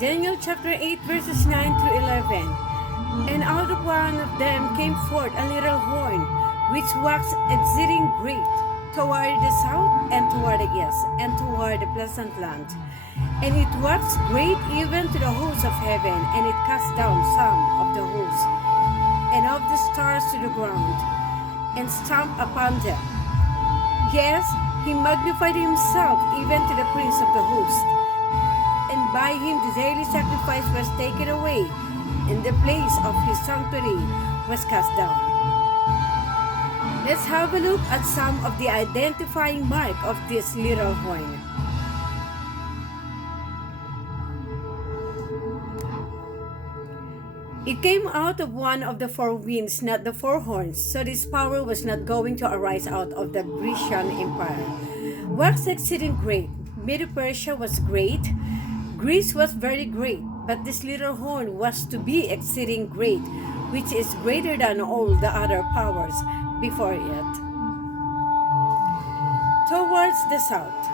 Daniel chapter 8 verses 9 through 11. And out of one of them came forth a little horn, which waxed exceeding great, toward the south, and toward the east, and toward the pleasant land. And it waxed great even to the host of heaven, and it cast down some of the host, and of the stars to the ground, and stamped upon them. Yes, he magnified himself even to the prince of the host. And by him the daily sacrifice was taken away, and the place of his sanctuary was cast down. Let's have a look at some of the identifying mark of this little horn. It came out of one of the four winds, not the four horns, so this power was not going to arise out of the Grecian Empire. Wax exceeding great. Medo-Persia was great. Greece was very great, but this little horn was to be exceeding great, which is greater than all the other powers before it. Towards the south,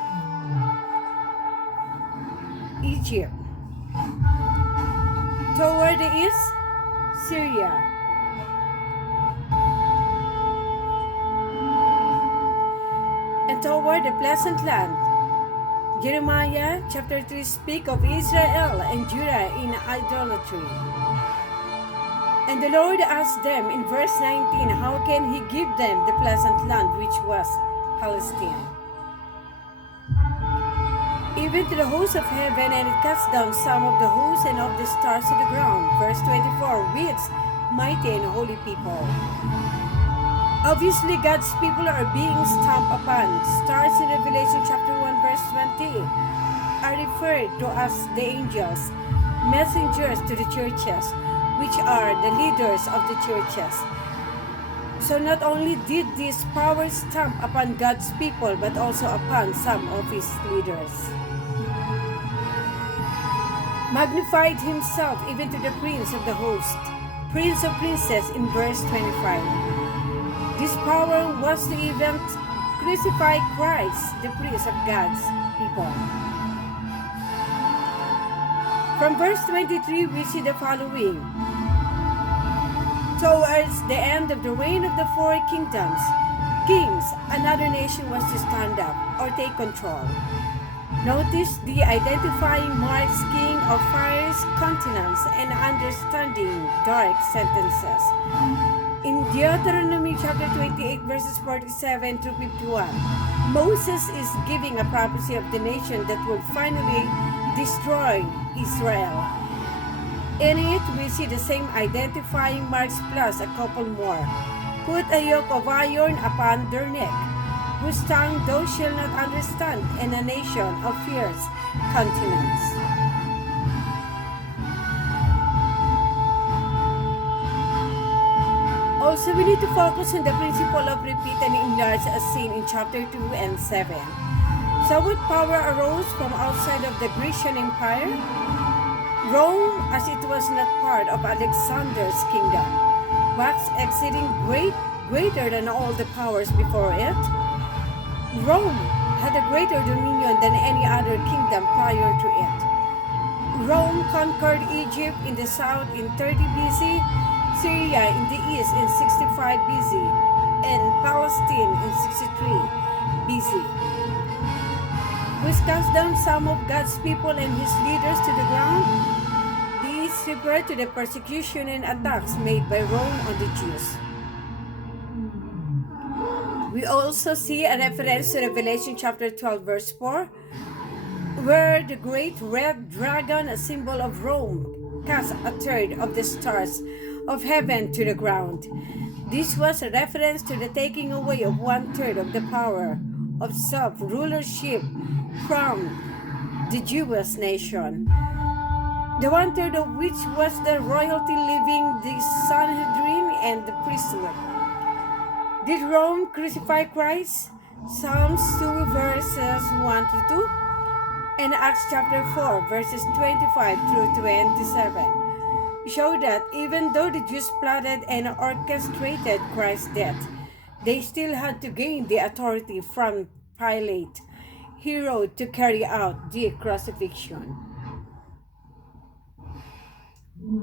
Egypt. Toward the east, Syria. And toward the pleasant land, Jeremiah chapter 3 speak of Israel and Judah in idolatry. And the Lord asked them in verse 19, how can he give them the pleasant land which was Palestine? Even to the host of heaven, and it cast down some of the hosts and of the stars to the ground. Verse 24, with mighty and holy people. Obviously, God's people are being stamped upon. Stars in Revelation chapter 1 verse 20 are referred to as the angels, messengers to the churches, which are the leaders of the churches. So not only did this power stamp upon God's people, but also upon some of his leaders. Magnified himself even to the prince of the host, prince of princes in verse 25. This power was to even crucify Christ, the prince of God's people. From verse 23, we see the following. Towards the end of the reign of the four kingdoms, kings, another nation was to stand up or take control. Notice the identifying marks: king of fires, continence, and understanding dark sentences. In Deuteronomy chapter 28 verses 47 through 51, Moses is giving a prophecy of the nation that will finally destroy Israel. In it, we see the same identifying marks plus a couple more. Put a yoke of iron upon their neck, whose tongue thou shalt not understand, and a nation of fierce continence. Also, we need to focus on the principle of repeat and enlarge as seen in chapter 2 and 7. So what power arose from outside of the Grecian Empire? Rome, as it was not part of Alexander's kingdom, waxed exceeding greater than all the powers before it. Rome had a greater dominion than any other kingdom prior to it. Rome conquered Egypt in the south in 30 BC, Syria in the east in 65 BC, and Palestine in 63 BC. Which cast down some of God's people and his leaders to the ground. These refer to the persecution and attacks made by Rome on the Jews. We also see a reference to Revelation chapter 12 verse 4, where the great red dragon, a symbol of Rome, cast a third of the stars of heaven to the ground. This was a reference to the taking away of 1/3 of the power of self-rulership from the Jewish nation, the 1/3 of which was the royalty leaving the Sanhedrin and the priesthood. Did Rome crucify Christ? Psalms 2 verses 1 to 2 and Acts chapter 4 verses 25 through 27 show that even though the Jews plotted and orchestrated Christ's death, they still had to gain the authority from Pilate, Herod, to carry out the crucifixion. Also,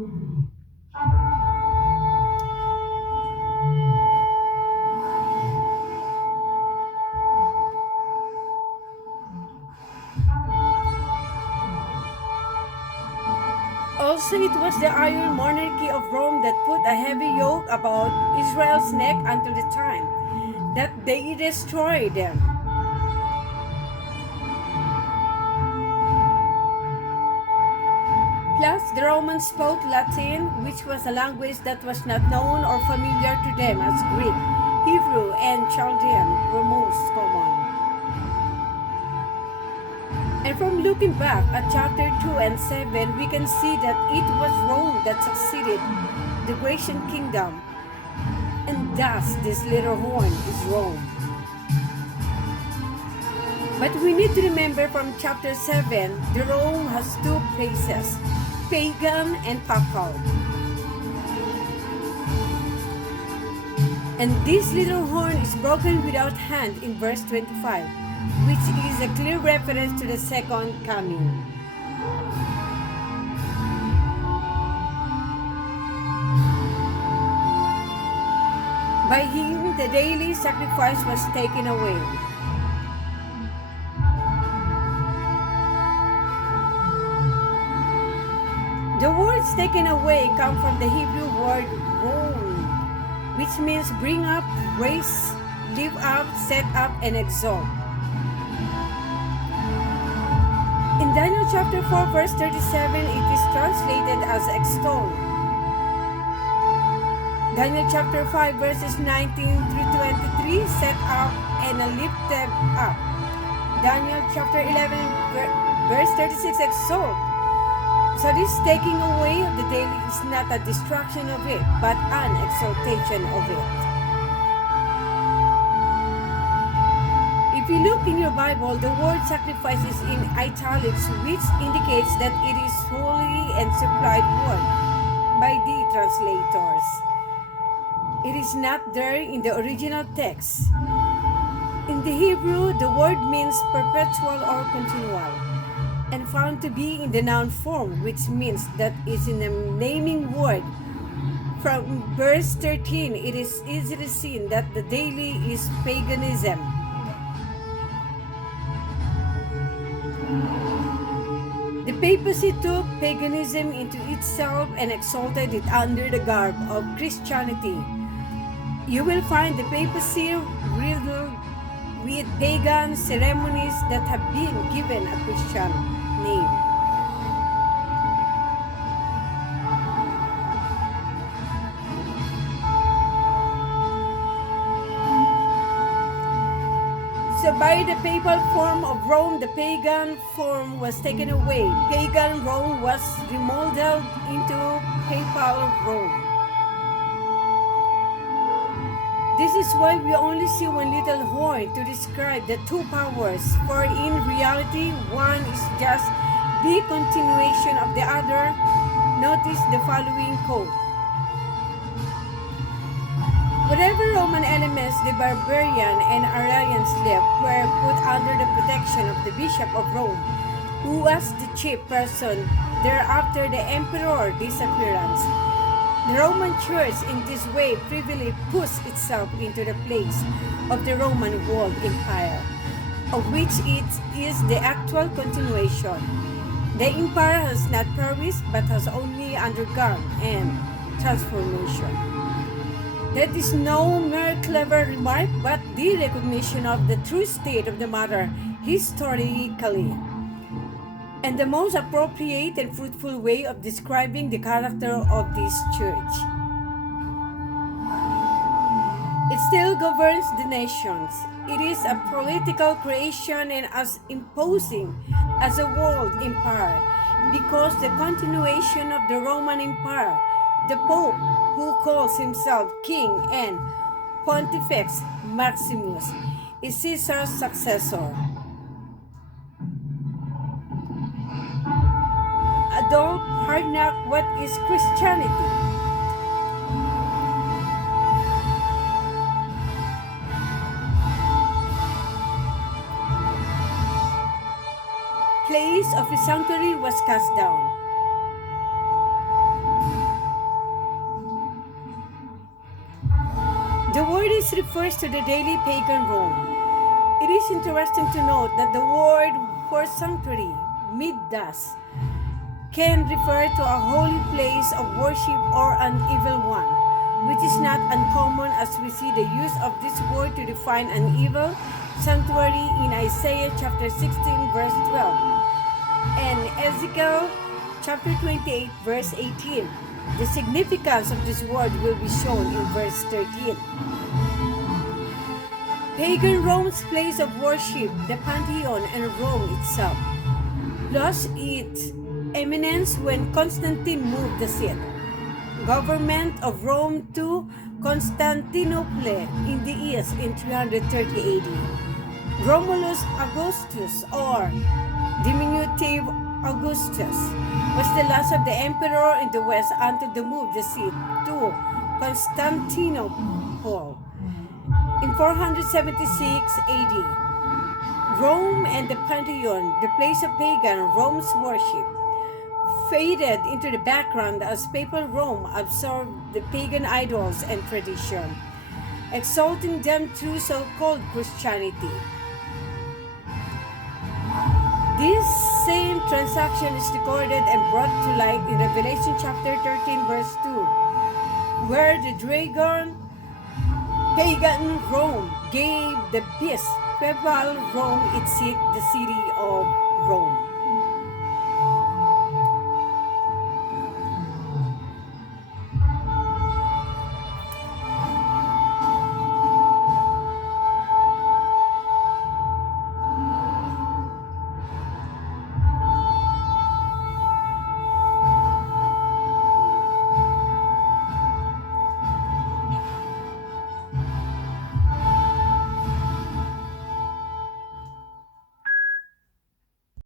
it was the iron monarchy of Rome that put a heavy yoke about Israel's neck until the time that they destroyed them. Plus, the Romans spoke Latin, which was a language that was not known or familiar to them, as Greek, Hebrew, and Chaldean were most common. And from looking back at chapter 2 and 7, we can see that it was Rome that succeeded the Grecian kingdom, and thus this little horn is Rome. But we need to remember from chapter 7, the Rome has two phases, pagan and papal. And this little horn is broken without hand in verse 25, which is a clear reference to the second coming. By him, the daily sacrifice was taken away. The words taken away come from the Hebrew word ron, which means bring up, raise, lift up, set up, and exalt. In Daniel chapter 4 verse 37, it is translated as extol. Daniel chapter 5 verses 19 through 23, set up and lifted up. Daniel chapter 11 verse 36, exalt. So this taking away of the daily is not a destruction of it, but an exaltation of it. If you look in your Bible, the word sacrifice is in italics, which indicates that it is holy and supplied word by the translators. It is not there in the original text. In the Hebrew, the word means perpetual or continual, and found to be in the noun form, which means that it's in a naming word. From verse 13, it is easily seen that the daily is paganism. The papacy took paganism into itself and exalted it under the garb of Christianity. You will find the papacy riddled with pagan ceremonies that have been given a Christian name. So by the papal form of Rome, the pagan form was taken away. Pagan Rome was remodeled into papal Rome. This is why we only see one little horn to describe the two powers, for in reality, one is just the continuation of the other. Notice the following quote. Whatever Roman elements the barbarian and Arians left were put under the protection of the Bishop of Rome, who was the chief person thereafter the emperor's disappearance. The Roman Church in this way privily pushed itself into the place of the Roman world empire, of which it is the actual continuation. The empire has not perished but has only undergone a transformation. That is no mere clever remark, but the recognition of the true state of the matter historically, and the most appropriate and fruitful way of describing the character of this church. It still governs the nations. It is a political creation and as imposing as a world empire, because the continuation of the Roman Empire, the Pope, who calls himself King and Pontifex Maximus, is Caesar's successor. Adolf Harnack, what is Christianity? Place of the sanctuary was cast down. The word is refers to the daily pagan Rome. It is interesting to note that the word for sanctuary, Midas, can refer to a holy place of worship or an evil one, which is not uncommon as we see the use of this word to define an evil sanctuary in Isaiah chapter 16 verse 12 and Ezekiel chapter 28 verse 18. The significance of this word will be shown in verse 13. Pagan Rome's place of worship, the Pantheon and Rome itself, lost its eminence when Constantine moved the seat government of Rome to Constantinople in the east in 330 AD. Romulus Augustus, or diminutive Augustus, was the last of the emperor in the west until the move the seat to Constantinople in 476 AD. Rome and the Pantheon, the place of pagan Rome's worship, faded into the background as papal Rome absorbed the pagan idols and tradition, exalting them through so-called Christianity. This same transaction is recorded and brought to light in Revelation chapter 13 verse 2, where the dragon pagan Rome gave the beast papal Rome its seat, the city of Rome.